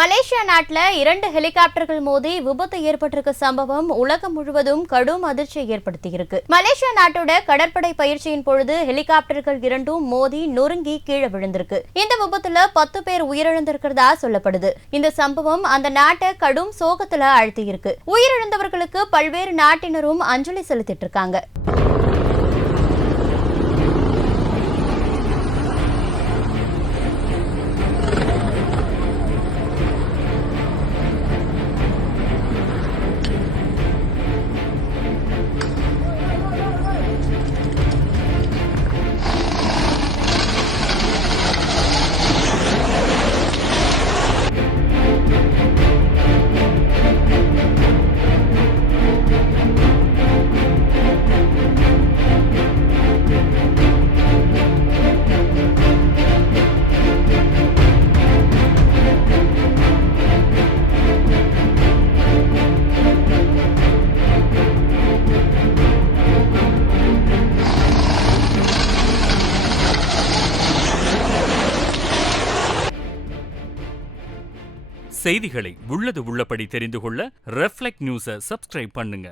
Malaysia நாட்டில் 2 ஹெலிகாப்டர்கள் மோதி விபத்து ஏற்பட்டிருக்க சம்பவம் உலகம் முழுவதும் கடும் அதிர்ச்சியை ஏற்படுத்தியிருக்கு. மலேசியா நாட்டோட கடற்படை பயிற்சியின் பொழுது ஹெலிகாப்டர்கள் 2ம் மோதி நொறுங்கி கீழே விழுந்திருக்கு. இந்த விபத்துல 10 பேர் உயிரிழந்திருக்கிறதா சொல்லப்படுது. இந்த சம்பவம் அந்த நாட்டை கடும் சோகத்துல ஆழ்த்தியிருக்கு. உயிரிழந்தவர்களுக்கு பல்வேறு நாட்டினரும் அஞ்சலி செலுத்திட்டு இருக்காங்க. செய்திகளை உள்ளது உள்ளபடி தெரிந்து கொள்ள ரெஃப்ளெக்ட் நியூஸை சப்ஸ்கிரைப் பண்ணுங்க.